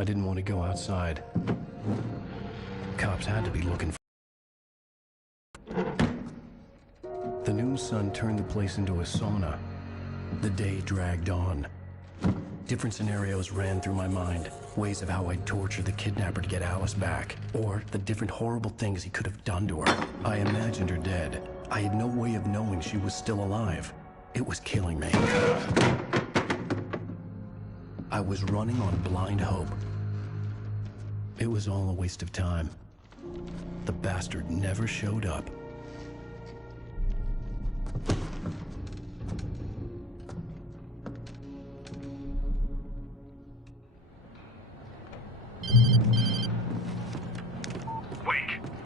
I didn't want to go outside. Cops had to be looking for... The noon sun turned the place into a sauna. The day dragged on. Different scenarios ran through my mind. Ways of how I'd torture the kidnapper to get Alice back. Or the different horrible things he could have done to her. I imagined her dead. I had no way of knowing she was still alive. It was killing me. I was running on blind hope. It was all a waste of time. The bastard never showed up.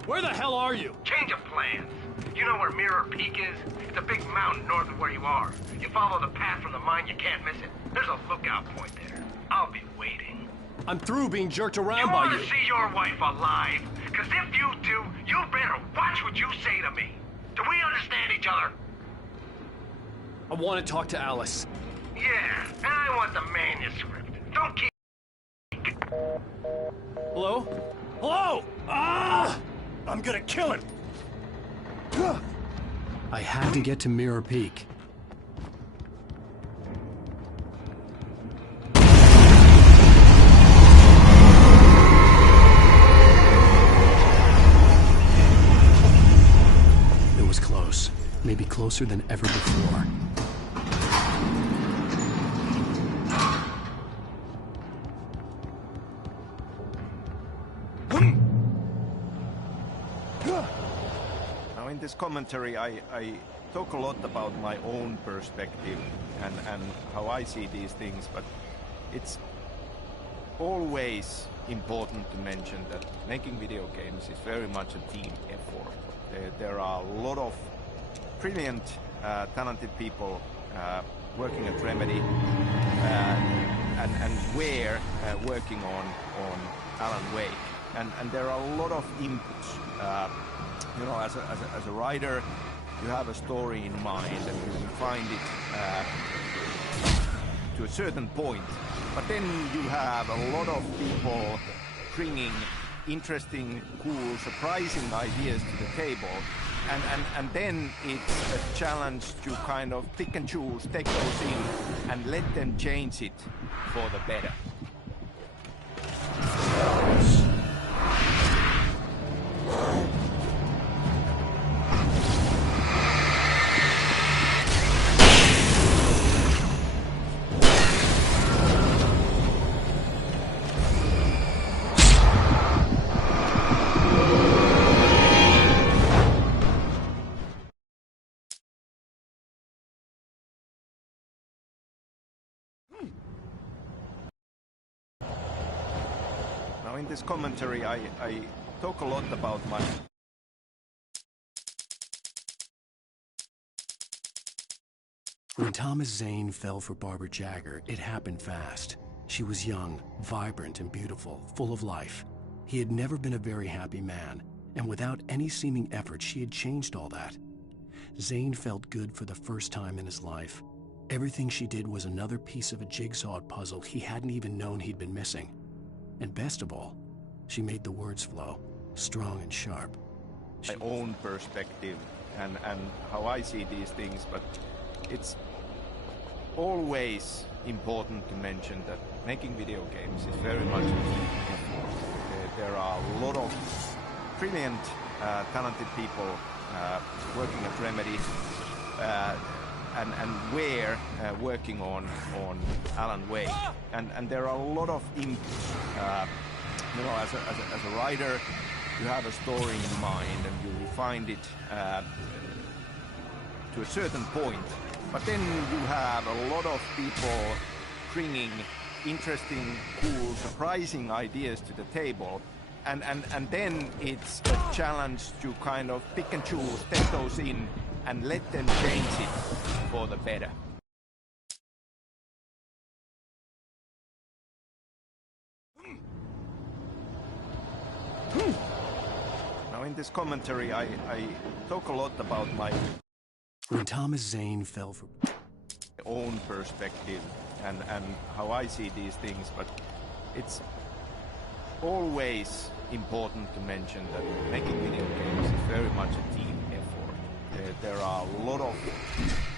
Where the hell are you? Change of plans. You know where Mirror Peak is? It's a big mountain north of where you are. You follow the path from the mine, you can't miss it. There's a lookout point there. I'll be waiting. I'm through being jerked around You by want you. to see your wife alive? Because if you do, you better watch what you say to me. Do we understand each other? I want to talk to Alice. Yeah, and I want the manuscript. Don't keep... Hello? Hello? Ah! I'm gonna kill him! I had to get to Mirror Peak. It was close. Maybe closer than ever before. Now in this commentary I talk a lot about my own perspective and how I see these things, but it's always important to mention that making video games is very much a team effort. There are a lot of brilliant, talented people working at Remedy and we're working on Alan Wake. And there are a lot of inputs. You know, as a writer, you have a story in mind and you find it to a certain point. But then you have a lot of people bringing interesting, cool, surprising ideas to the table. And then it's a challenge to kind of pick and choose, take those in, and let them change it for the better. Now in this commentary I talk a lot about my... When Thomas Zane fell for Barbara Jagger, it happened fast. She was young, vibrant and beautiful, full of life. He had never been a very happy man, and without any seeming effort she had changed all that. Zane felt good for the first time in his life. Everything she did was another piece of a jigsaw puzzle he hadn't even known he'd been missing. And best of all, she made the words flow, strong and sharp. My own perspective and how I see these things, but it's always important to mention that making video games is very much a team effort. There are a lot of brilliant, talented people working at Remedy and we're working on Alan Wake. And there are a lot of inputs. You know, as a writer, you have a story in mind and you find it to a certain point. But then you have a lot of people bringing interesting, cool, surprising ideas to the table. And then it's a challenge to kind of pick and choose, take those in, and let them change it for the better. Now in this commentary I talk a lot about my... When Thomas Zane fell for... own perspective and how I see these things, but it's always important to mention that making video games is very much a team effort. There are a lot of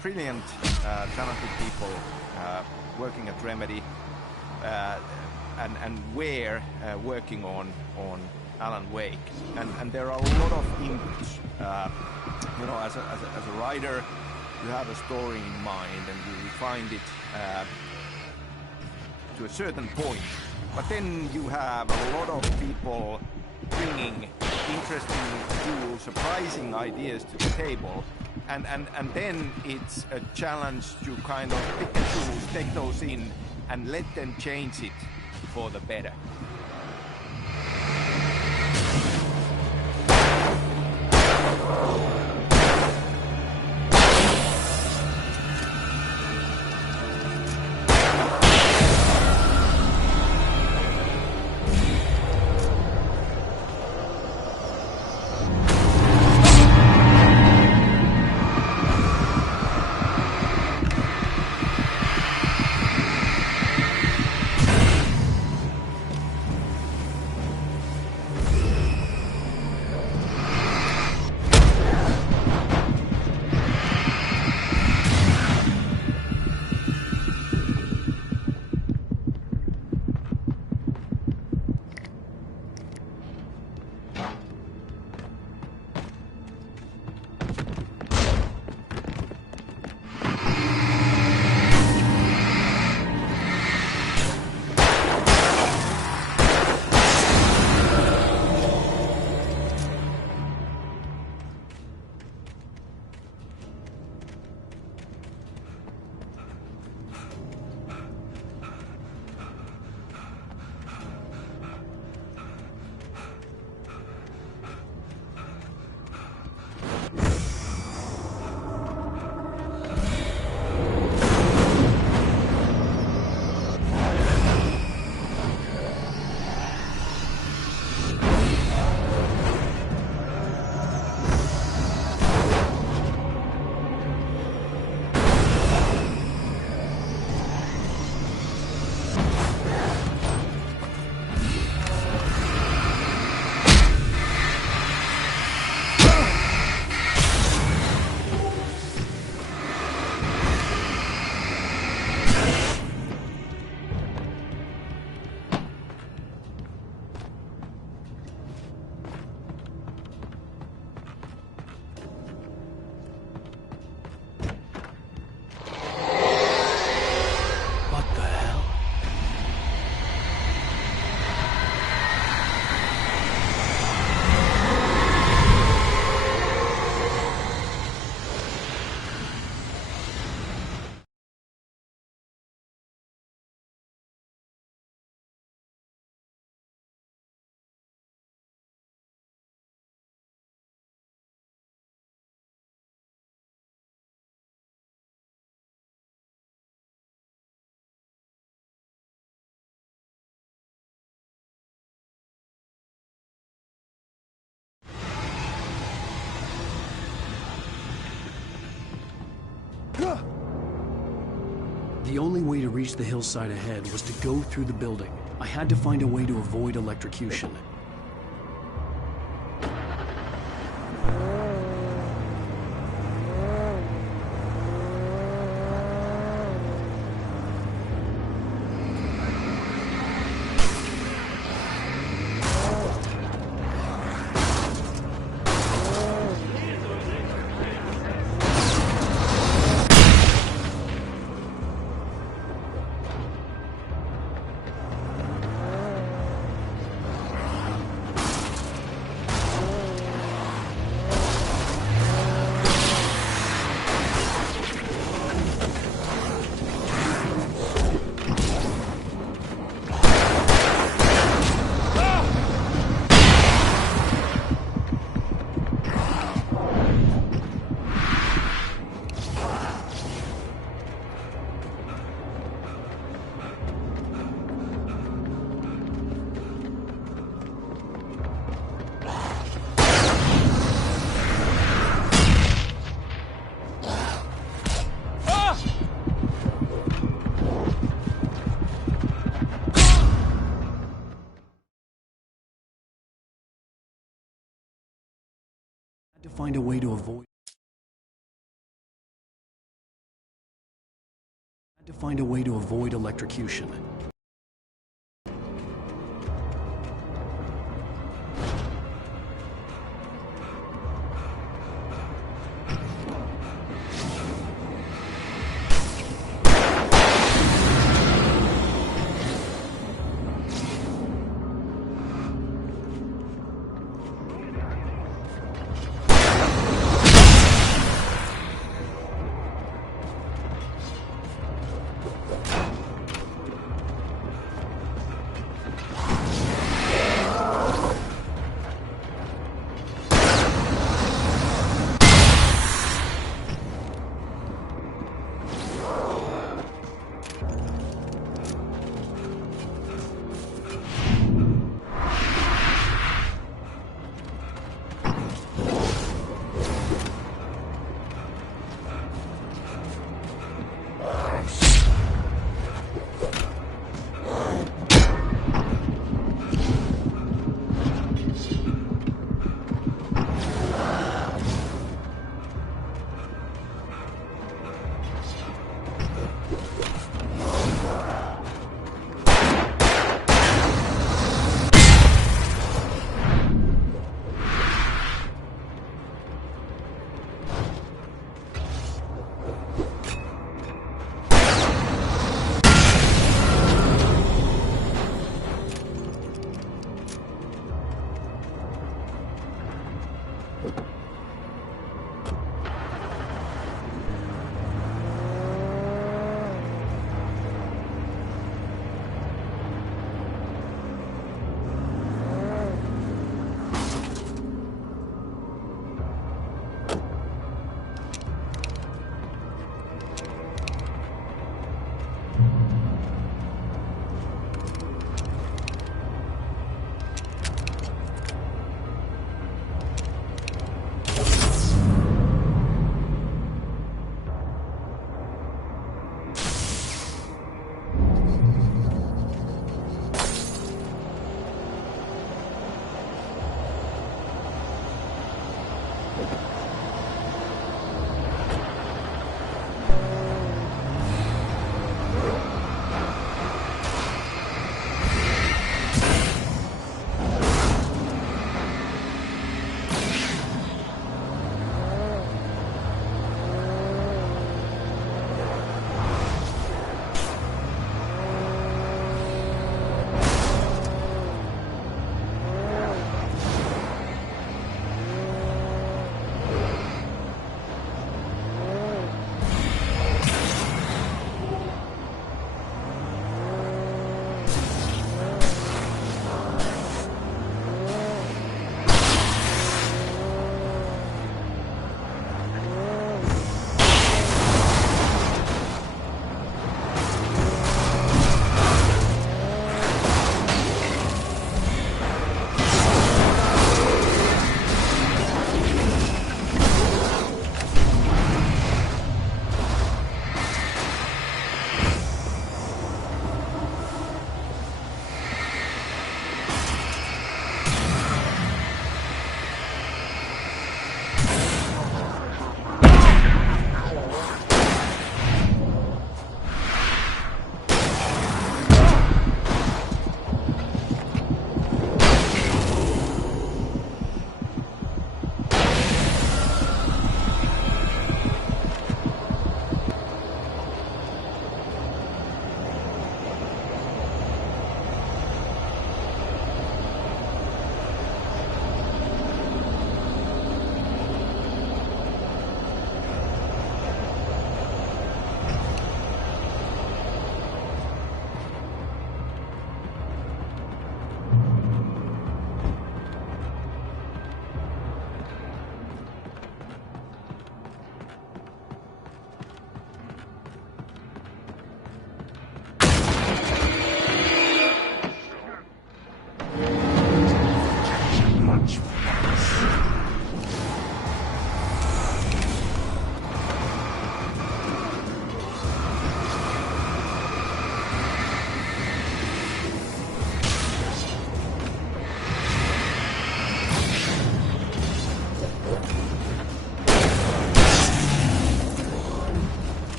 brilliant, talented people working at Remedy, and we're working on Alan Wake, and there are a lot of inputs. You know, as a writer, you have a story in mind and you refine it to a certain point. But then you have a lot of people bringing interesting, cool, surprising ideas to the table. And then it's a challenge to kind of pick and choose, take those in, and let them change it for the better. The only way to reach the hillside ahead was to go through the building. I had to find a way to avoid electrocution. find a way to avoid. Had to find a way to avoid electrocution.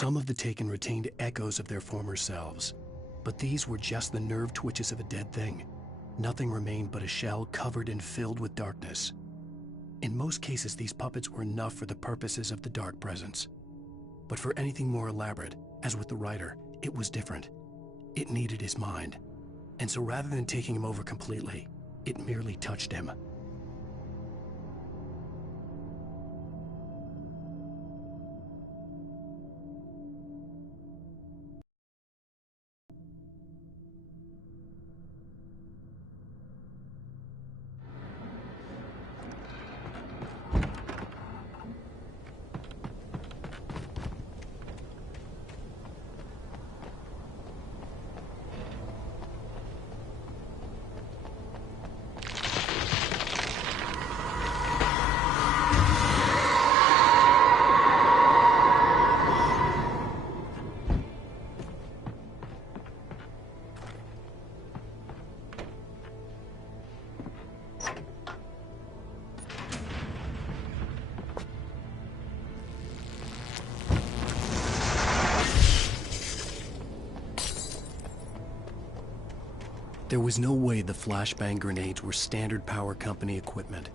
Some of the taken retained echoes of their former selves, but these were just the nerve twitches of a dead thing. Nothing remained but a shell covered and filled with darkness. In most cases, these puppets were enough for the purposes of the dark presence. But for anything more elaborate, as with the writer, it was different. It needed his mind. And so rather than taking him over completely, it merely touched him. There was no way the flashbang grenades were standard power company equipment.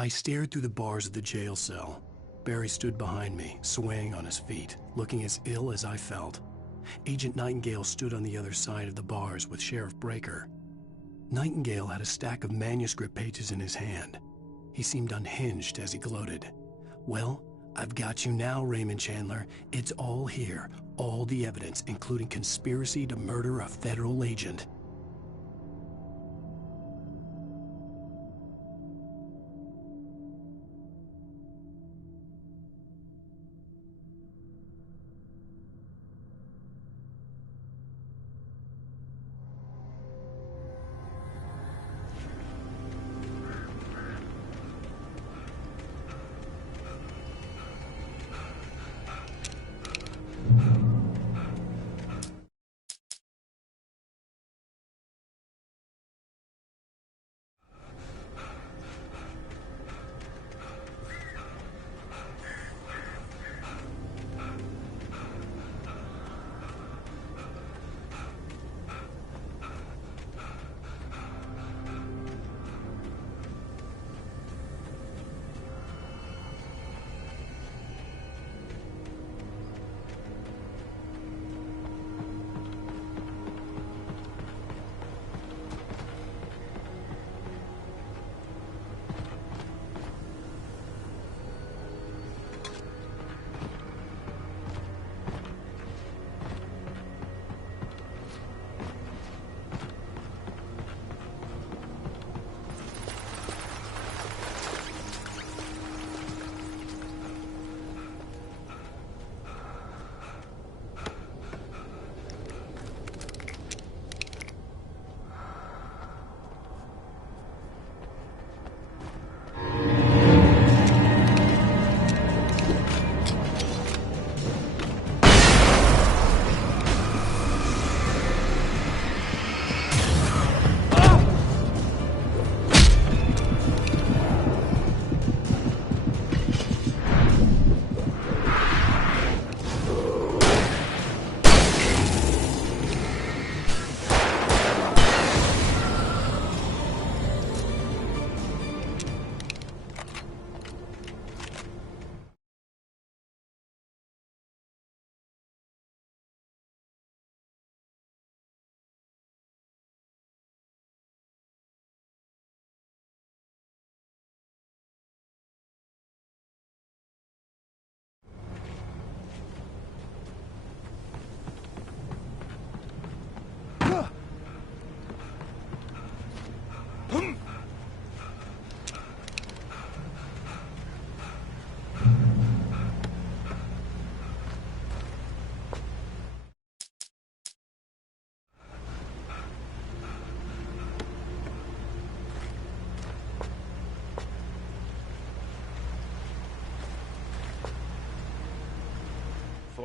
I stared through the bars of the jail cell. Barry stood behind me, swaying on his feet, looking as ill as I felt. Agent Nightingale stood on the other side of the bars with Sheriff Breaker. Nightingale had a stack of manuscript pages in his hand. He seemed unhinged as he gloated. "Well, I've got you now, Raymond Chandler. It's all here. All the evidence, including conspiracy to murder a federal agent."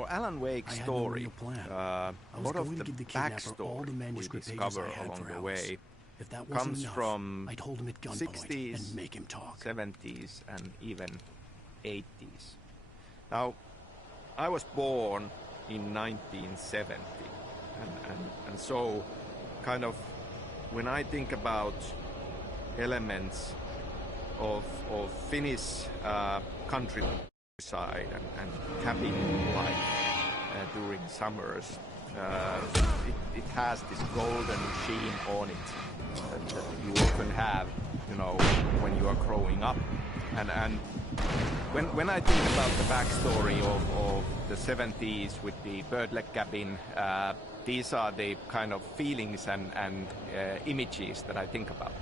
for Alan Wake's I had story, no real plan. a I was lot going of to the give the kidnapper all the backstory we manuscript pages discover I had along for the Alice. way If that wasn't comes enough, from I'd hold him at gunpoint 60s, and make him talk. 70s, and even 80s. Now, I was born in 1970, and so kind of when I think about elements of Finnish countryside and cabin life during summers, it has this golden sheen on it that you often have, you know, when you are growing up. And when I think about the backstory of the 70s with the birdleg cabin, these are the kind of feelings and images that I think about.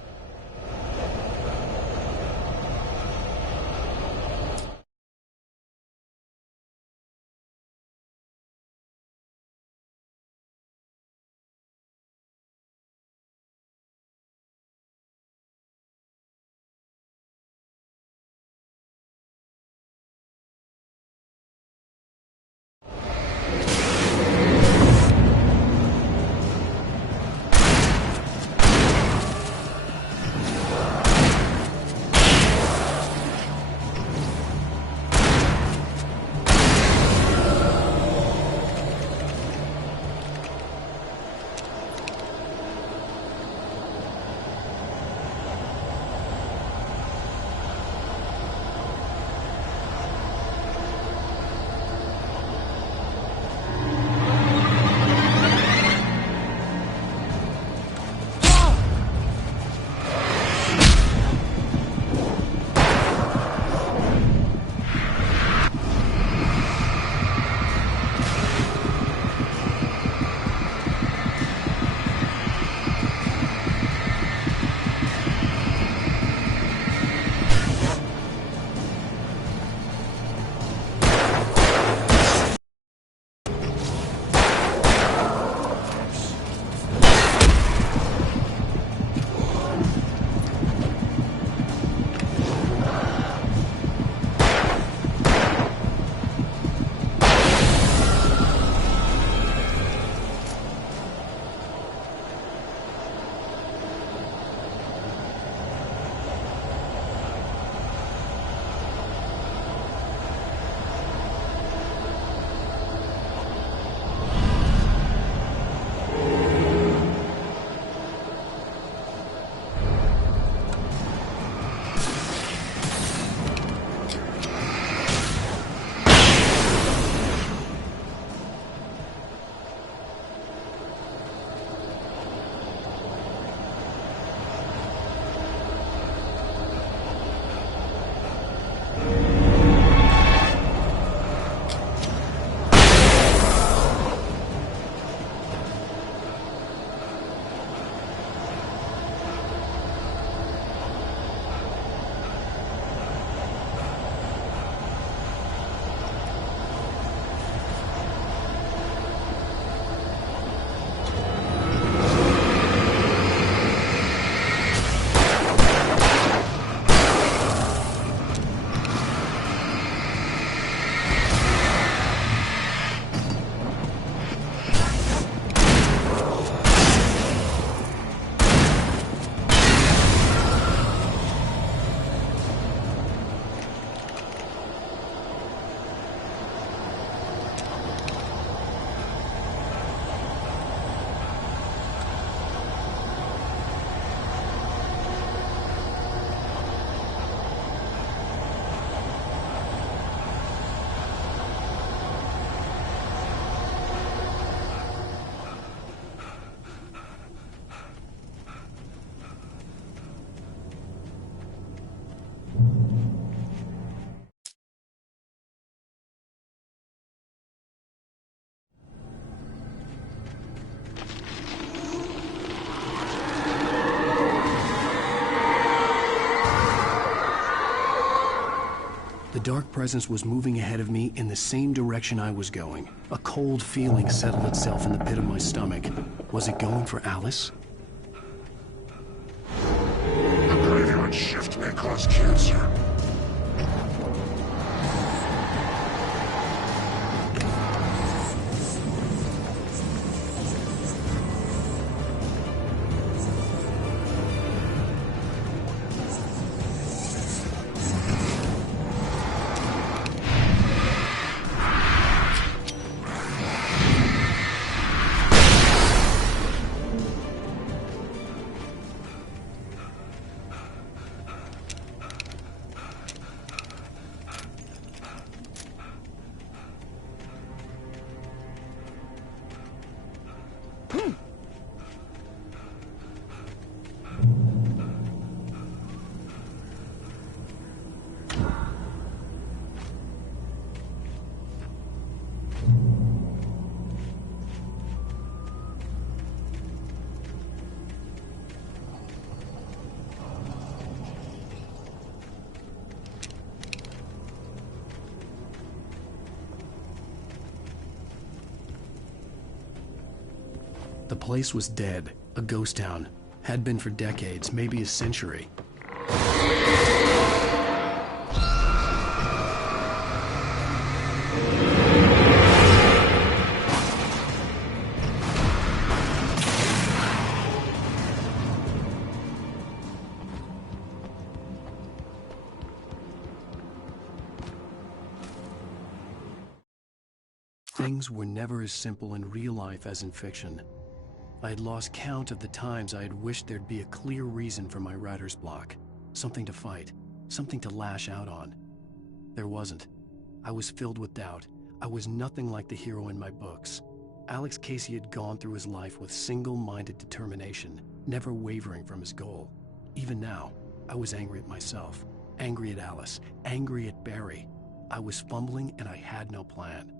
The dark presence was moving ahead of me in the same direction I was going. A cold feeling settled itself in the pit of my stomach. Was it going for Alice? The graveyard shift may cause cancer. The place was dead, a ghost town. Had been for decades, maybe a century. Things were never as simple in real life as in fiction. I had lost count of the times I had wished there'd be a clear reason for my writer's block. Something to fight, something to lash out on. There wasn't. I was filled with doubt. I was nothing like the hero in my books. Alex Casey had gone through his life with single-minded determination, never wavering from his goal. Even now, I was angry at myself, angry at Alice, angry at Barry. I was fumbling and I had no plan.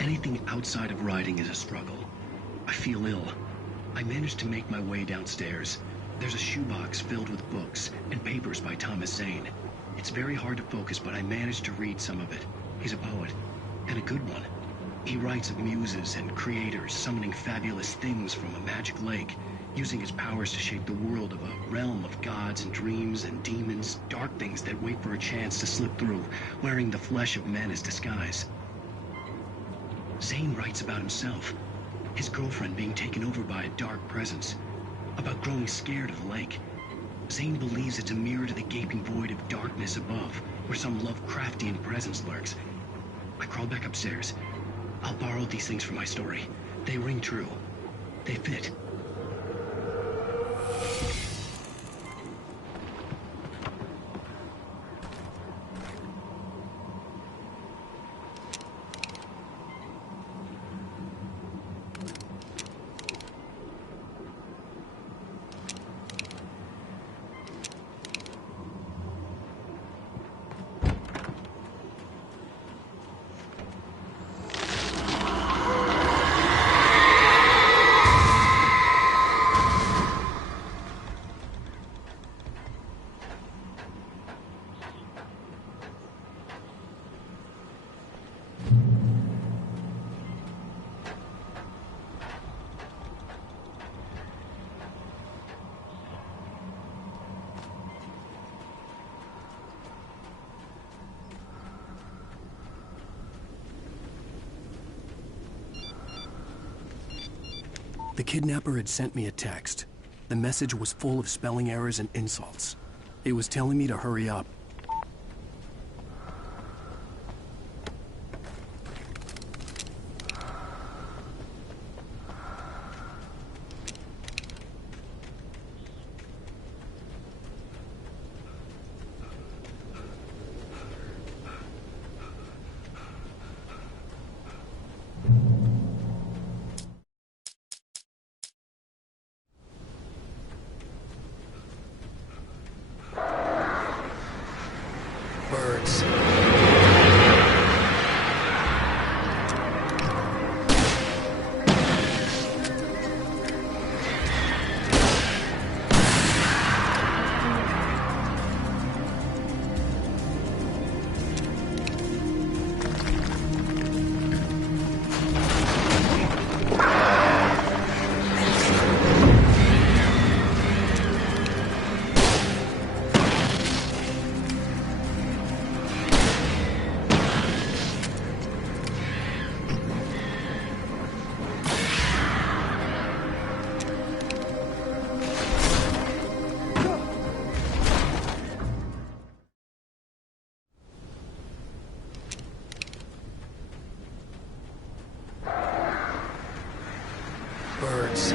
Anything outside of writing is a struggle. I feel ill. I managed to make my way downstairs. There's a shoebox filled with books and papers by Thomas Zane. It's very hard to focus, but I managed to read some of it. He's a poet, and a good one. He writes of muses and creators summoning fabulous things from a magic lake, using his powers to shape the world of a realm of gods and dreams and demons, dark things that wait for a chance to slip through, wearing the flesh of men as disguise. Zane writes about himself, his girlfriend being taken over by a dark presence, about growing scared of the lake. Zane believes it's a mirror to the gaping void of darkness above, where some Lovecraftian presence lurks. I crawled back upstairs. I'll borrow these things for my story. They ring true. They fit. The kidnapper had sent me a text. The message was full of spelling errors and insults. It was telling me to hurry up. Birds. Birds.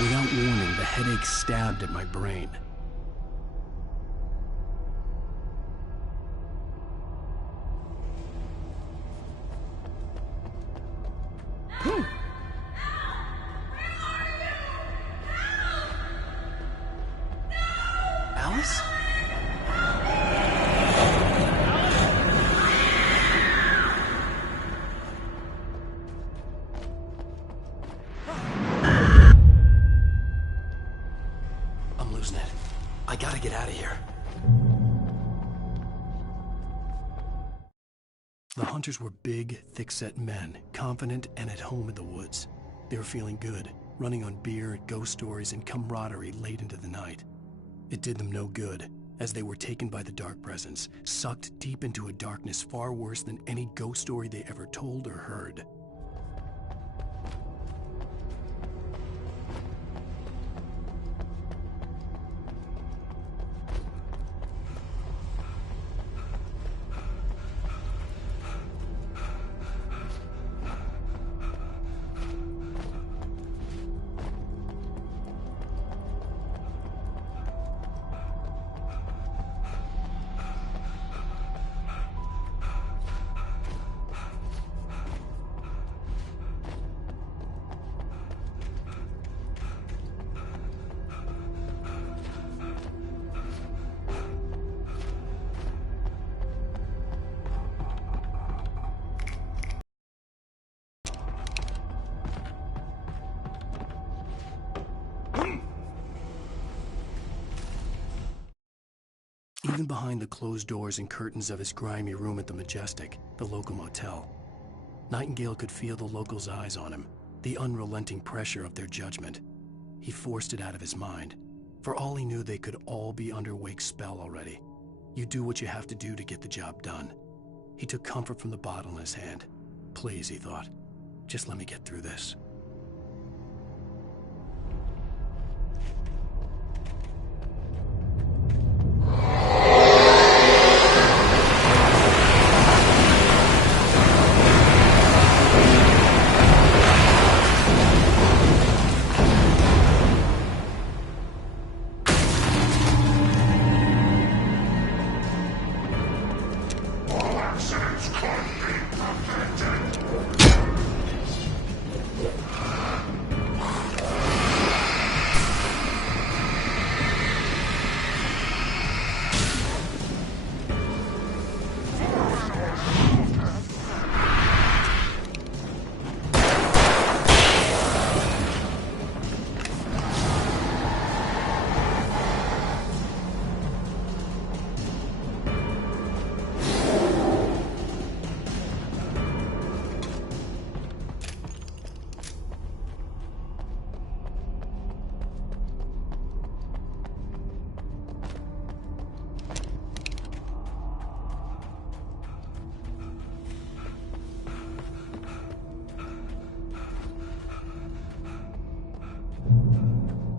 Without warning, the headache stabbed at my brain. Alice? I'm losing it. I gotta get out of here. The hunters were big, thick-set men, confident and at home in the woods. They were feeling good, running on beer, ghost stories, and camaraderie late into the night. It did them no good, as they were taken by the dark presence, sucked deep into a darkness far worse than any ghost story they ever told or heard. Even behind the closed doors and curtains of his grimy room at the Majestic, the local motel, Nightingale could feel the locals' eyes on him, the unrelenting pressure of their judgment. He forced it out of his mind. For all he knew, they could all be under Wake's spell already. You do what you have to do to get the job done. He took comfort from the bottle in his hand. Please, he thought, just let me get through this. All accidents can be prevented.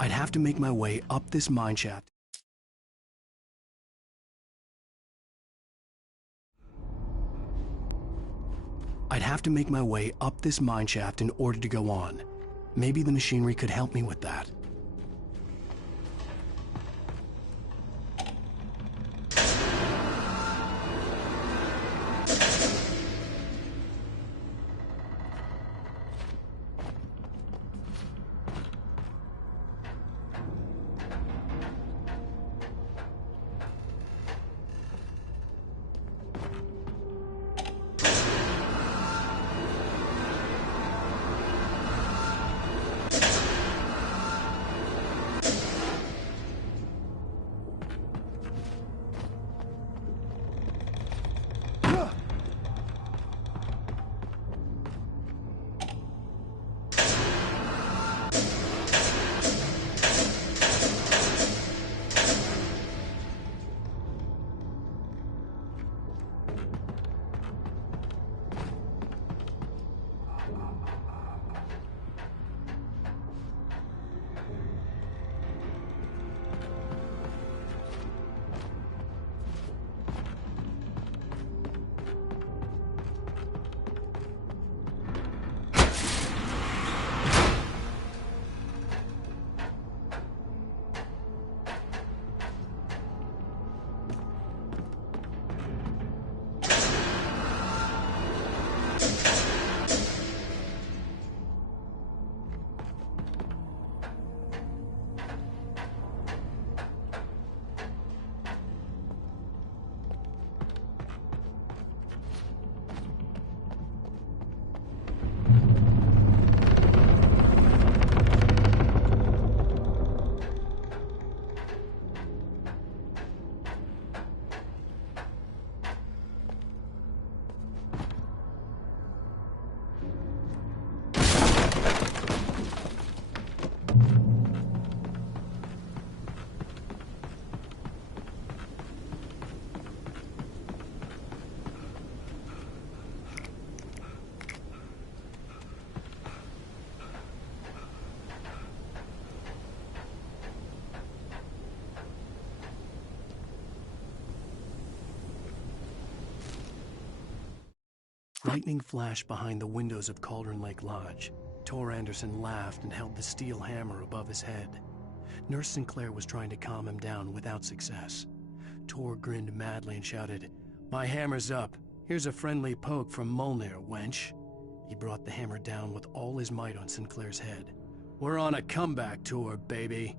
I'd have to make my way up this mine shaft. I'd have to make my way up this mine shaft in order to go on. Maybe the machinery could help me with that. Lightning flashed behind the windows of Cauldron Lake Lodge. Tor Anderson laughed and held the steel hammer above his head. Nurse Sinclair was trying to calm him down without success. Tor grinned madly and shouted, "My hammer's up. Here's a friendly poke from Molnir, wench." He brought the hammer down with all his might on Sinclair's head. "We're on a comeback tour, baby."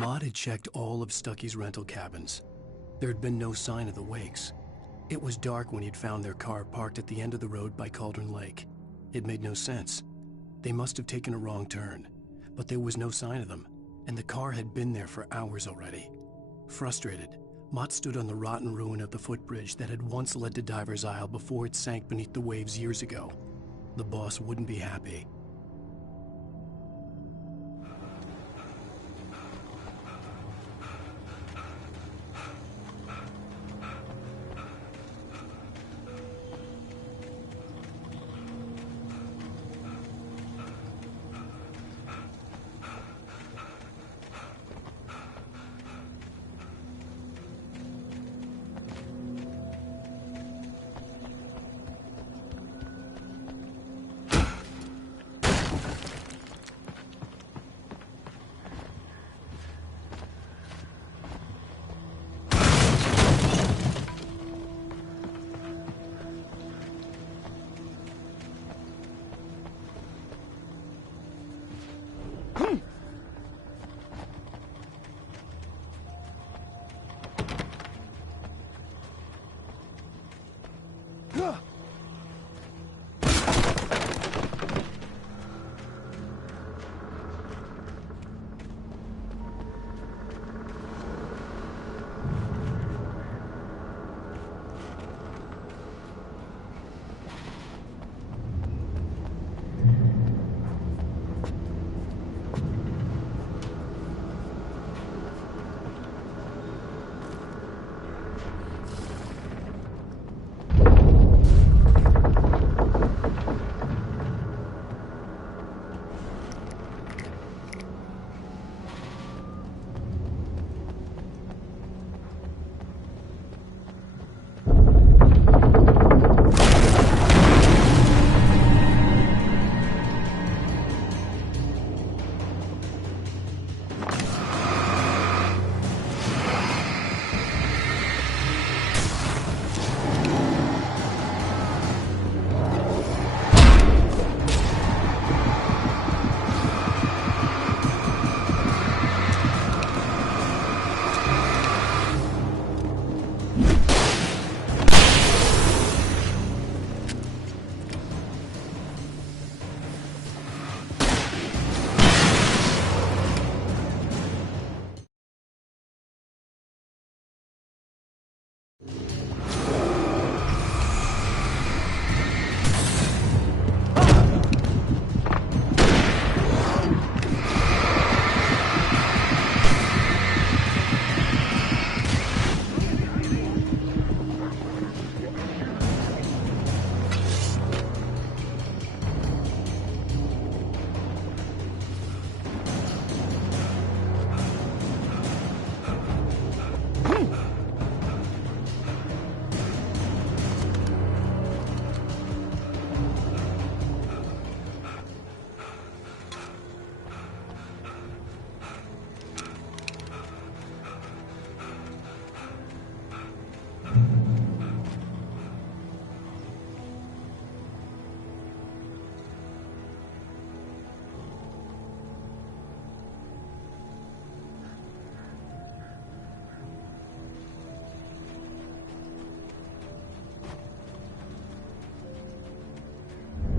Maud had checked all of Stucky's rental cabins. There had been no sign of the Wakes. It was dark when he'd found their car parked at the end of the road by Cauldron Lake. It made no sense. They must have taken a wrong turn, but there was no sign of them, and the car had been there for hours already. Frustrated, Mott stood on the rotten ruin of the footbridge that had once led to Diver's Isle before it sank beneath the waves years ago. The boss wouldn't be happy.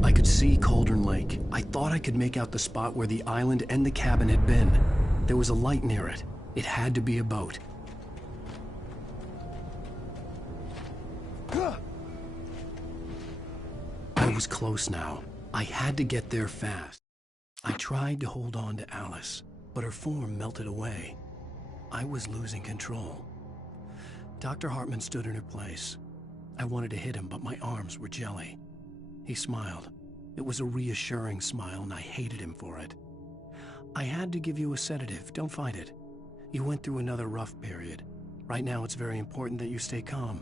I could see Cauldron Lake. I thought I could make out the spot where the island and the cabin had been. There was a light near it. It had to be a boat. I was close now. I had to get there fast. I tried to hold on to Alice, but her form melted away. I was losing control. Dr. Hartman stood in her place. I wanted to hit him, but my arms were jelly. He smiled. It was a reassuring smile, and I hated him for it. I had to give you a sedative. Don't fight it. You went through another rough period. Right now, it's very important that you stay calm.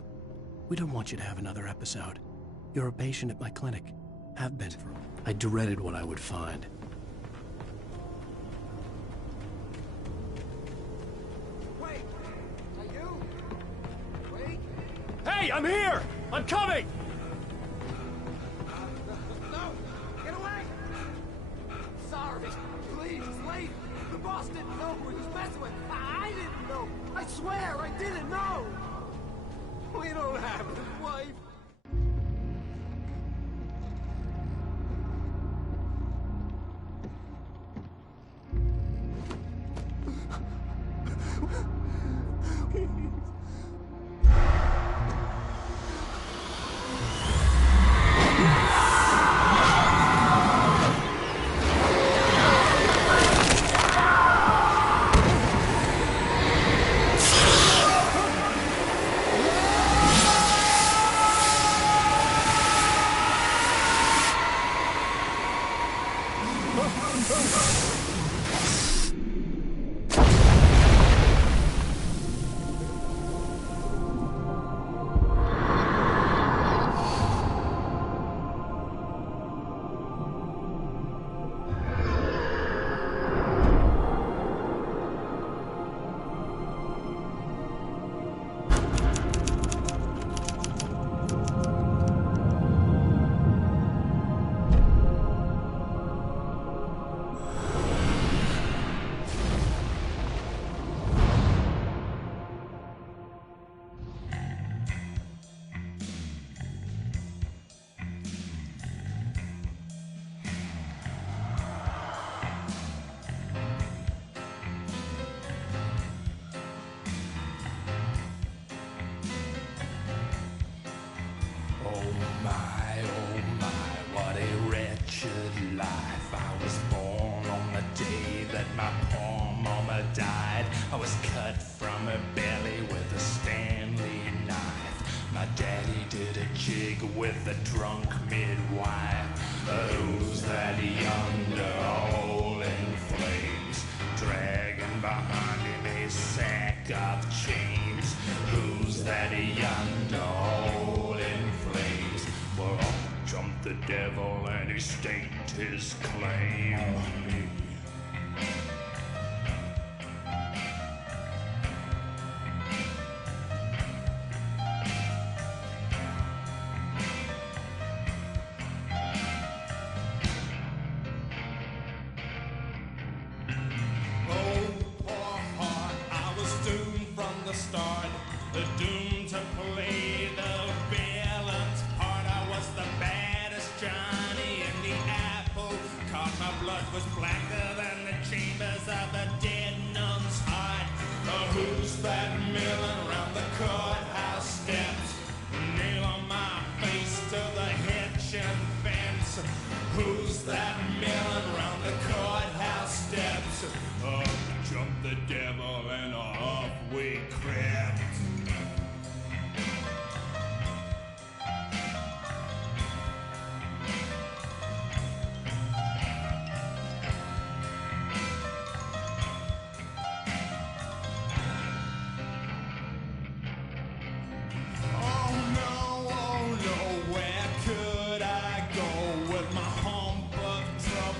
We don't want you to have another episode. You're a patient at my clinic. Have been for... I dreaded what I would find. Wait! Are you? Wait! Hey, I'm here! I'm coming! No! Get away! Sorry! Please, it's late! The boss didn't know who he was messing with. I didn't know. I swear I didn't know. We don't have a wife. Oh my, what a wretched life. I was born on the day that my poor mama died. I was cut from her belly with a Stanley knife. My daddy did a jig with a drunk midwife. Who's that yonder all in flames, dragging behind him a sack of chains? Who's that yonder all in flames? Well, up jumped the devil and he staked his claim on me. Start, doomed to play the villain's part. I was the baddest Johnny in the apple cart. My blood was blacker than the chambers of a dead nun's heart. Who's that milling around the courthouse steps? Nail on my face to the hitching fence. Who's that milling around the courthouse steps? Up jumped the devil and off we crept. Oh no, where could I go with my hump of trouble?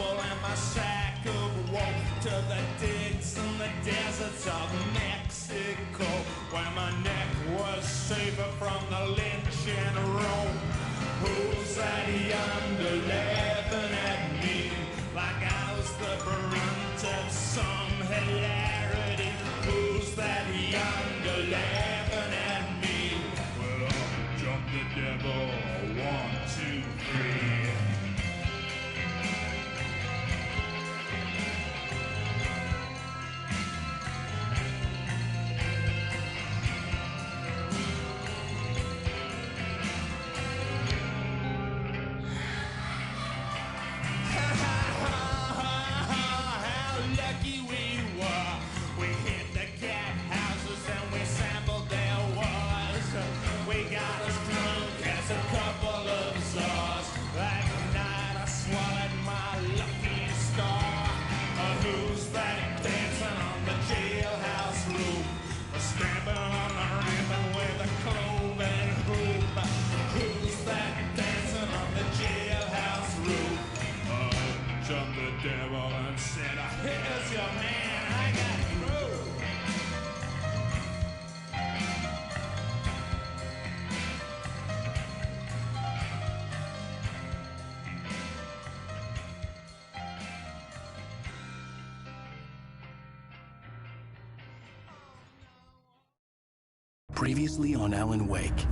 Previously on Alan Wake,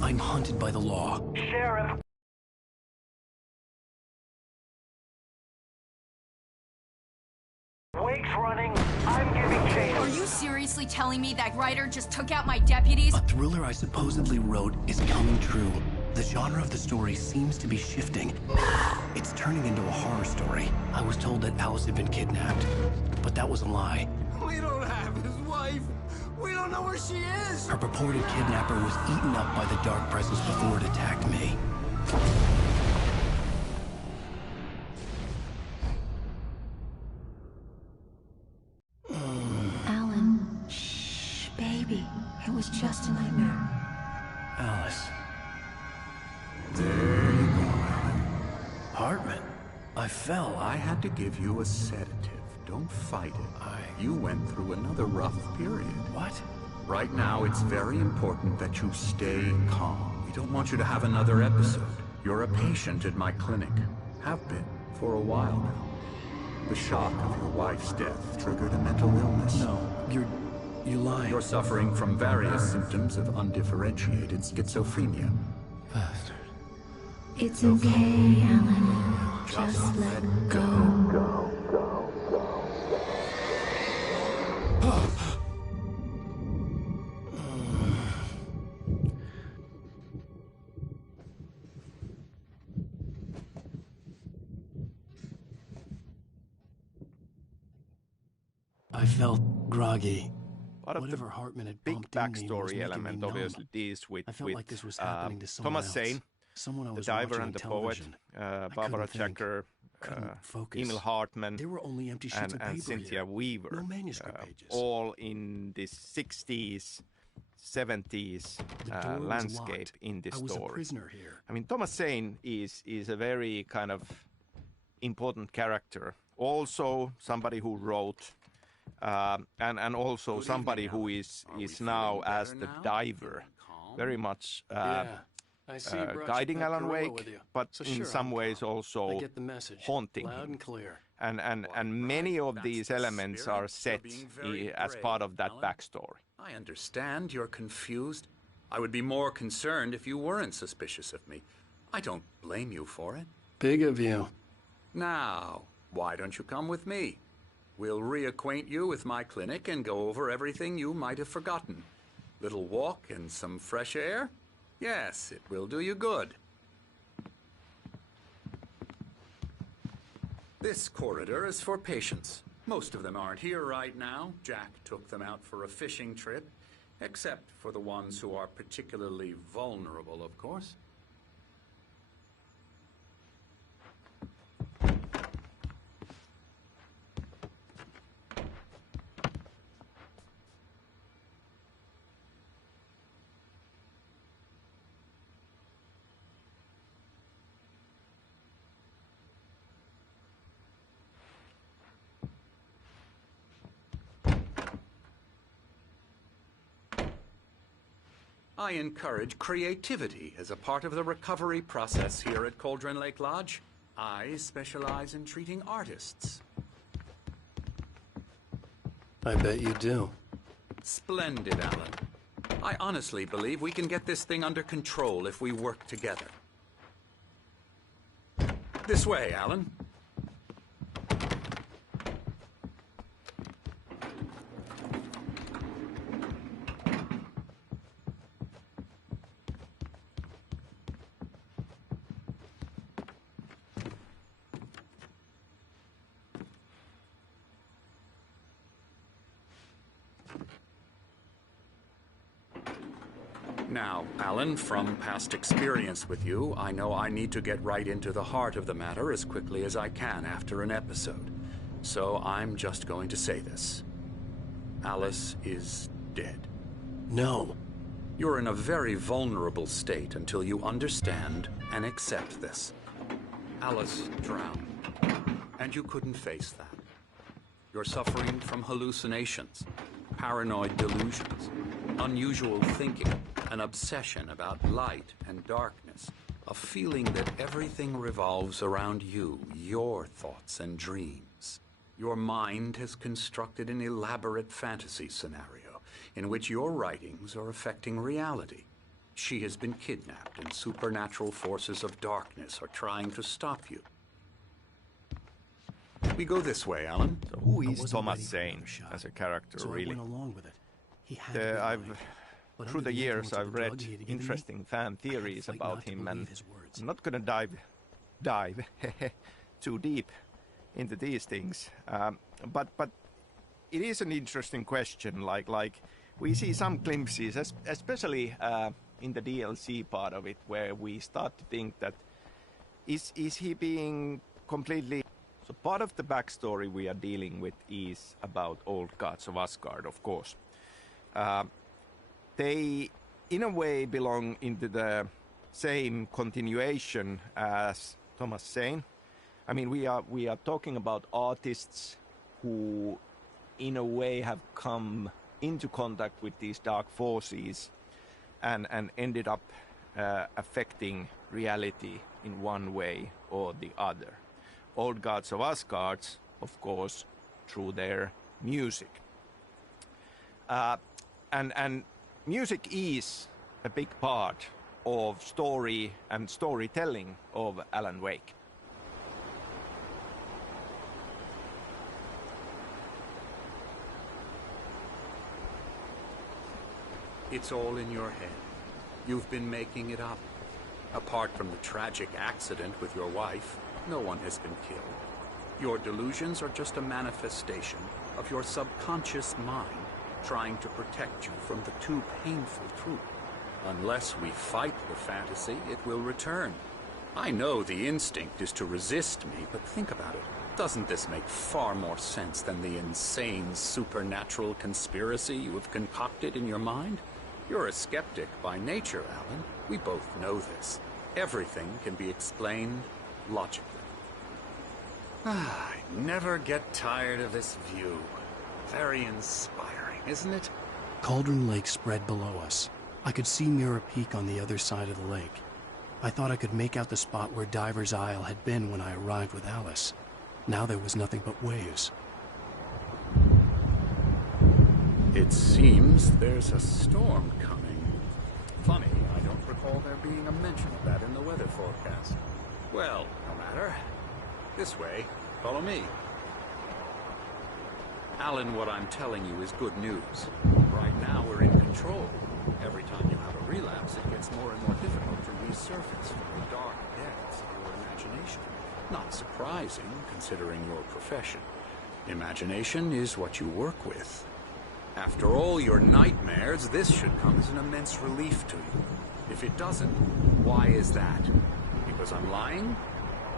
I'm hunted by the law. Sheriff. Wake's running. I'm giving chase. Are you seriously telling me that Ryder just took out my deputies? A thriller I supposedly wrote is coming true. The genre of the story seems to be shifting. It's turning into a horror story. I was told that Alice had been kidnapped, but that was a lie. We don't have his wife. We don't know where she is. Her purported kidnapper was eaten up by the dark presence before it attacked me. Alan, shh, baby. It was just a nightmare. Alice. There you go, Alan. Hartman, I fell. I had to give you a sedative. Don't fight it. You went through another rough period. What? Right now, it's very important that you stay calm. We don't want you to have another episode. You're a patient at my clinic. Have been for a while now. The shock of your wife's death triggered a mental illness. No, you're lying. You're suffering from various symptoms of undifferentiated schizophrenia. Bastard. It's okay, Alan. Just let go. I felt groggy. Part of Whatever the Hartman had big bumped in me was backstory making element me numb. obviously deals with I felt like this was happening to someone Thomas else. Zane, Someone I the was diver watching and the television. poet, I Barbara couldn't think, Jagger, couldn't focus. Emil Hartman, There were only empty sheets of paper and Cynthia here. Weaver, No manuscript pages. all in the 60s, 70s The door was landscape locked. in this I was story. a prisoner here. I mean, Thomas Zane is a very kind of important character. Also, somebody who wrote, and also somebody who is now as the diver, very much I see you brought guiding your pet Alan gorilla Wake, with you. but So in sure, some I'm ways calm. also I get the message. haunting Loud him. and clear. And many of these elements are set as part of that backstory. I understand you're confused. I would be more concerned if you weren't suspicious of me. I don't blame you for it. Big of you. Now, why don't you come with me? We'll reacquaint you with my clinic and go over everything you might have forgotten. Little walk and some fresh air? Yes, it will do you good. This corridor is for patients. Most of them aren't here right now. Jack took them out for a fishing trip, except for the ones who are particularly vulnerable, of course. I encourage creativity as a part of the recovery process here at Cauldron Lake Lodge. I specialize in treating artists. I bet you do. Splendid, Alan. I honestly believe we can get this thing under control if we work together. This way, Alan. Now, Alan, from past experience with you, I know I need to get right into the heart of the matter as quickly as I can after an episode. So I'm just going to say this. Alice is dead. No. You're in a very vulnerable state until you understand and accept this. Alice drowned, and you couldn't face that. You're suffering from hallucinations, paranoid delusions, unusual thinking, an obsession about light and darkness, a feeling that everything revolves around you, your thoughts and dreams. Your mind has constructed an elaborate fantasy scenario in which your writings are affecting reality. She has been kidnapped, and supernatural forces of darkness are trying to stop you. We go this way, Alan. So who I is wasn't Thomas ready for Zane another shot, as a character, so really? I went along with it. He had to be alive. But Through under the years, influence of I've the read drug he had given me, interesting fan I had to theories fight about not to him, and believe his words. I'm not gonna dive too deep into these things. But it is an interesting question. Like we see some glimpses, especially in the DLC part of it, where we start to think that is he being completely. So part of the backstory we are dealing with is about old gods of Asgard, of course. They, in a way, belong into the same continuation as Thomas Zane. I mean, we are talking about artists who, in a way, have come into contact with these dark forces and ended up affecting reality in one way or the other. Old gods of Asgard, of course, through their music. And music is a big part of story and storytelling of Alan Wake. It's all in your head. You've been making it up. Apart from the tragic accident with your wife, no one has been killed. Your delusions are just a manifestation of your subconscious mind trying to protect you from the too painful truth. Unless we fight the fantasy, it will return. I know the instinct is to resist me, but think about it. Doesn't this make far more sense than the insane supernatural conspiracy you have concocted in your mind? You're a skeptic by nature, Alan. We both know this. Everything can be explained logically. I never get tired of this view. Very inspiring, isn't it? Cauldron Lake spread below us. I could see Mirror Peak on the other side of the lake. I thought I could make out the spot where Diver's Isle had been when I arrived with Alice. Now there was nothing but waves. It seems there's a storm coming. Funny, I don't recall there being a mention of that in the weather forecast. Well, no matter. This way. Follow me. Alan, what I'm telling you is good news. Right now we're in control. Every time you have a relapse, it gets more and more difficult to resurface from the dark depths of your imagination. Not surprising, considering your profession. Imagination is what you work with. After all your nightmares, this should come as an immense relief to you. If it doesn't, why is that? Because I'm lying?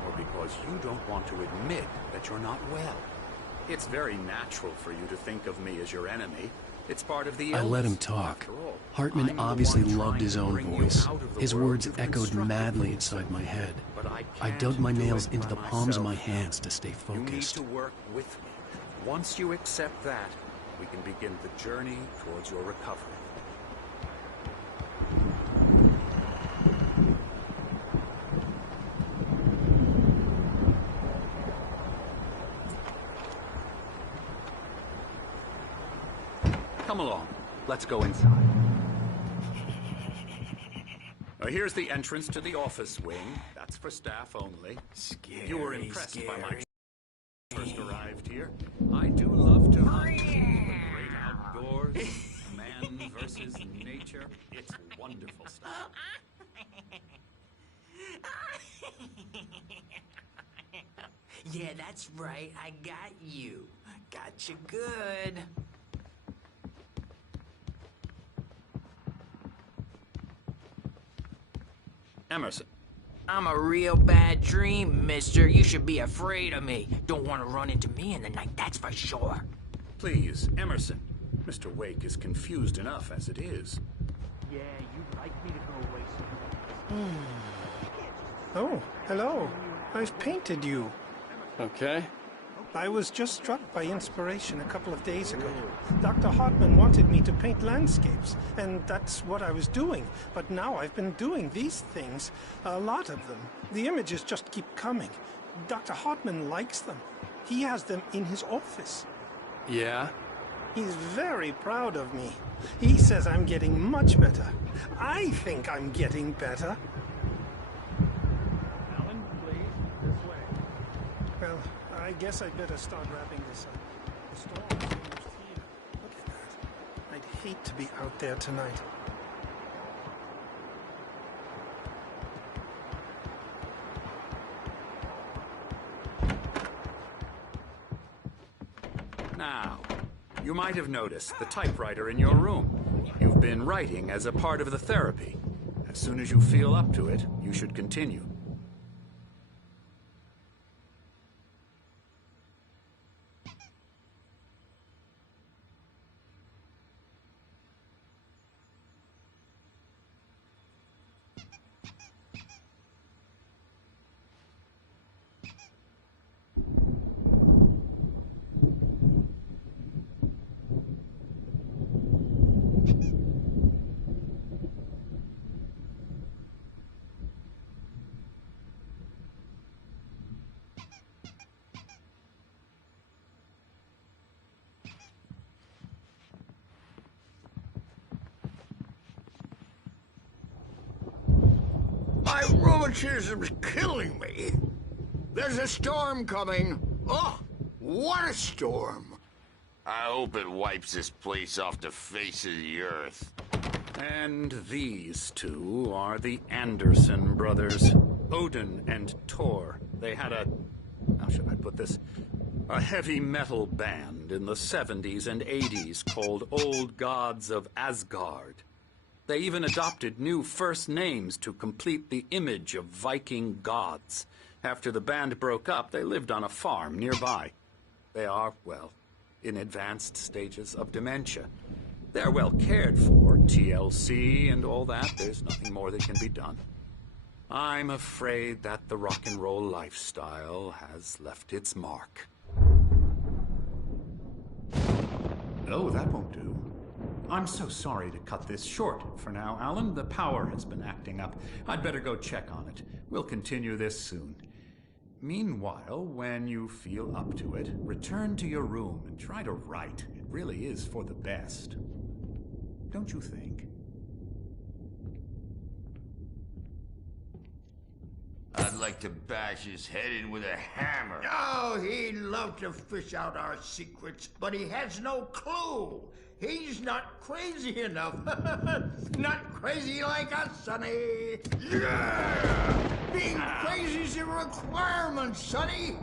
Or because you don't want to admit that you're not well? It's very natural for you to think of me as your enemy. It's part of the illness. I let him talk. Hartman obviously loved his own voice. His words echoed madly inside my head. I dug my nails into the palms of my hands to stay focused. You need to work with me. Once you accept that, we can begin the journey towards your recovery. Come along. Let's go inside. Now, here's the entrance to the office wing. That's for staff only. Scary, You were impressed by my scary. first arrived here. I do love to hunt. The great outdoors, man versus nature. It's wonderful stuff. Yeah, that's right. I got you. Got you good. Emerson. I'm a real bad dream, mister. You should be afraid of me. Don't want to run into me in the night, that's for sure. Please, Emerson. Mr. Wake is confused enough as it is. Yeah, you'd like me to go away soon. Oh, hello. I've painted you. Okay. I was just struck by inspiration a couple of days ago. Dr. Hartman wanted me to paint landscapes, and that's what I was doing. But now I've been doing these things, a lot of them. The images just keep coming. Dr. Hartman likes them. He has them in his office. Yeah? He's very proud of me. He says I'm getting much better. I think I'm getting better. Alan, please, this way. Well, I guess I'd better start wrapping this up. The storm's almost here. Look at that. I'd hate to be out there tonight. Now, you might have noticed the typewriter in your room. You've been writing as a part of the therapy. As soon as you feel up to it, you should continue. My rheumatism's killing me. There's a storm coming. Oh, what a storm. I hope it wipes this place off the face of the earth. And these two are the Anderson brothers, Odin and Thor. They had how should I put this? A heavy metal band in the 70s and 80s called Old Gods of Asgard. They even adopted new first names to complete the image of Viking gods. After the band broke up, they lived on a farm nearby. They are, well, in advanced stages of dementia. They're well cared for, TLC and all that. There's nothing more that can be done. I'm afraid that the rock and roll lifestyle has left its mark. Oh, that won't do. I'm so sorry to cut this short for now, Alan. The power has been acting up. I'd better go check on it. We'll continue this soon. Meanwhile, when you feel up to it, return to your room and try to write. It really is for the best. Don't you think? I'd like to bash his head in with a hammer. Oh, he'd love to fish out our secrets, but he has no clue. He's not crazy enough. Not crazy like us, Sonny. Yeah! Being crazy's a requirement, Sonny.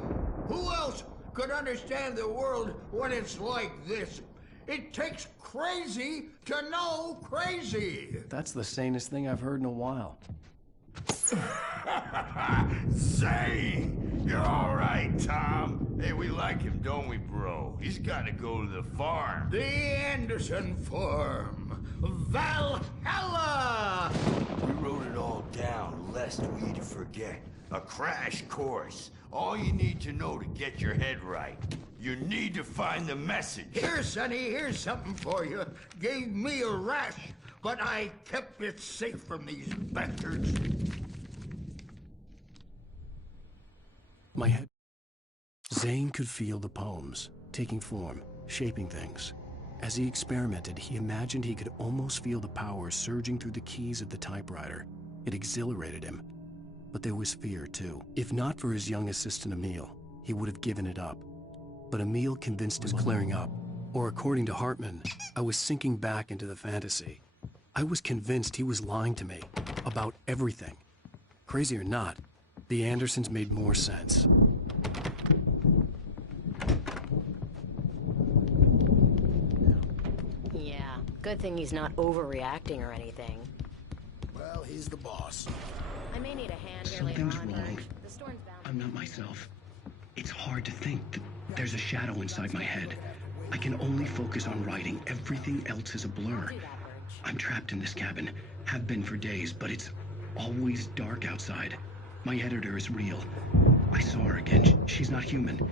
Who else could understand the world when it's like this? It takes crazy to know crazy. That's the sanest thing I've heard in a while. Zane! You're all right, Tom. Hey, we like him, don't we, bro? He's got to go to the farm. The Anderson farm. Valhalla! We wrote it all down, lest we forget. A crash course. All you need to know to get your head right. You need to find the message. Here, Sonny, here's something for you. Gave me a rash, but I kept it safe from these bastards. My head... Zane could feel the poems, taking form, shaping things. As he experimented, he imagined he could almost feel the power surging through the keys of the typewriter. It exhilarated him. But there was fear, too. If not for his young assistant Emil, he would have given it up. But Emil convinced him clearing up. Or according to Hartman, I was sinking back into the fantasy. I was convinced he was lying to me about everything. Crazy or not, the Andersons made more sense. Yeah, good thing he's not overreacting or anything. Well, he's the boss. I may need a hand here later on. Something's wrong. The storm's bound. I'm not myself. It's hard to think that there's a shadow inside my head. I can only focus on writing. Everything else is a blur. I'm trapped in this cabin. Have been for days, but it's always dark outside. My editor is real. I saw her again. She's not human.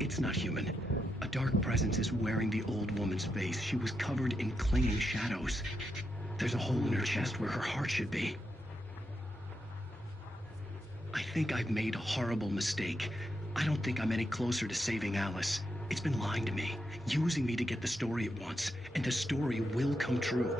It's not human. A dark presence is wearing the old woman's face. She was covered in clinging shadows. There's a hole in her chest where her heart should be. I think I've made a horrible mistake. I don't think I'm any closer to saving Alice. It's been lying to me, using me to get the story it wants, and the story will come true.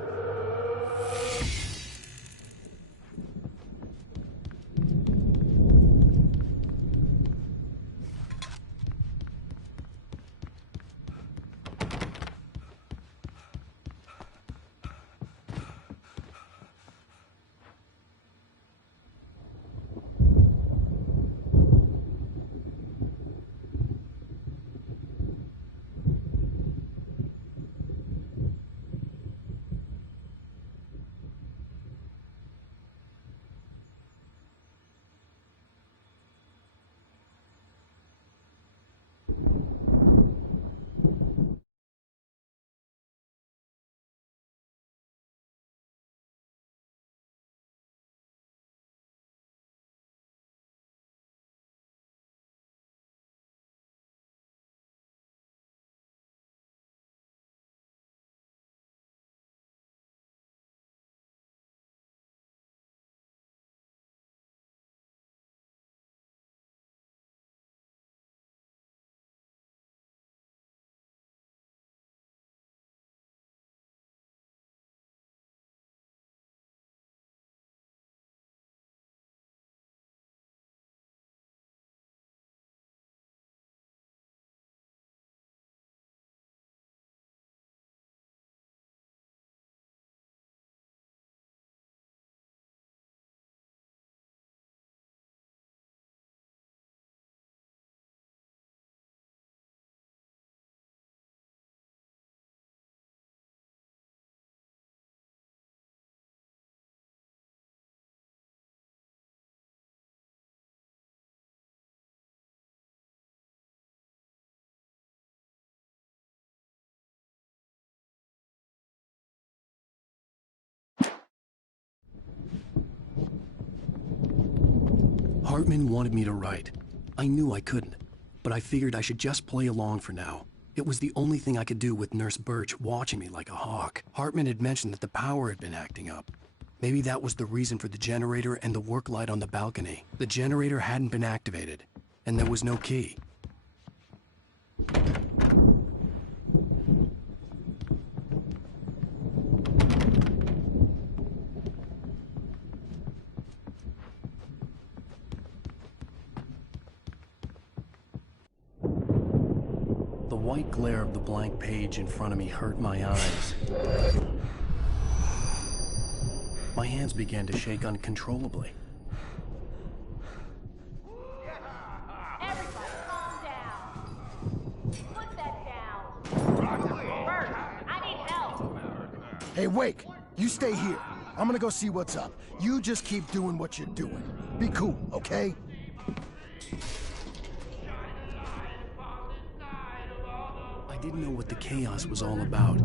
Hartman wanted me to write. I knew I couldn't, but I figured I should just play along for now. It was the only thing I could do with Nurse Birch watching me like a hawk. Hartman had mentioned that the power had been acting up. Maybe that was the reason for the generator and the work light on the balcony. The generator hadn't been activated, and there was no key. The white glare of the blank page in front of me hurt my eyes. My hands began to shake uncontrollably. Everybody calm down. Put that down. Bert, I need help. Hey, Wake, you stay here. I'm gonna go see what's up. You just keep doing what you're doing. Be cool, okay? I didn't know what the chaos was all about,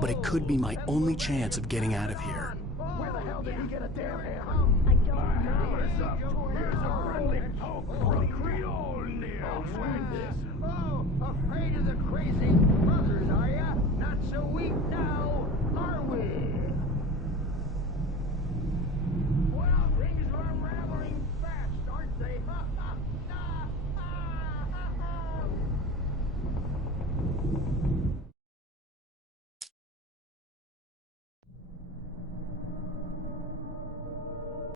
but it could be my only chance of getting out of here. Where the hell did he get a damn hammer? I don't know. Here's a friendly poke from Creole near. Oh, afraid of the crazy.